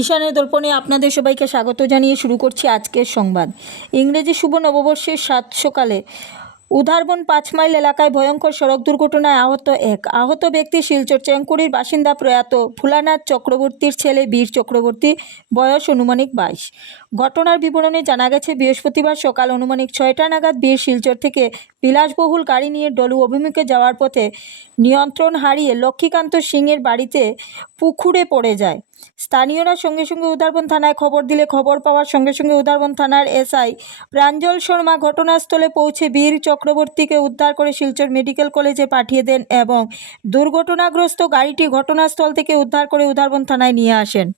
ঈশানের দর্পণে আপনাদের সবাইকে স্বাগত জানিয়ে শুরু করছি আজকের সংবাদ। ইংরেজি শুভ নববর্ষের সাত সকালে উধারবন 5 মাইল এলাকায় ভয়ঙ্কর সড়ক দুর্ঘটনায় আহত ব্যক্তি শিলচর চেঙ্কুরির বাসিন্দা প্রয়াত ভোলানাথ চক্রবর্তীর ছেলে বীর চক্রবর্তী, বয়স অনুমানিক 22। ঘটনার বিবরণে জানা গেছে, বৃহস্পতিবার সকাল অনুমানিক 6টা নাগাদ বীর শিলচর থেকে বিলাসবহুল গাড়ি নিয়ে ডলু অভিমুখে যাওয়ার পথে নিয়ন্ত্রণ হারিয়ে লক্ষ্মীকান্ত সিংয়ের বাড়িতে পুকুরে পড়ে যায়। স্থানীয়রা সঙ্গে সঙ্গে উধারবন থানায় খবর দিলে খবর পাওয়ার সঙ্গে সঙ্গে উধারবন থানার এসআই প্রাঞ্জল শর্মা ঘটনাস্থলে পৌঁছে বীর চক্রবর্তীকে উদ্ধার করে শিলচর মেডিকেল কলেজে পাঠিয়ে দেন এবং দুর্ঘটনাগ্রস্ত গাড়িটি ঘটনাস্থল থেকে উদ্ধার করে উধারবন থানায় নিয়ে আসেন।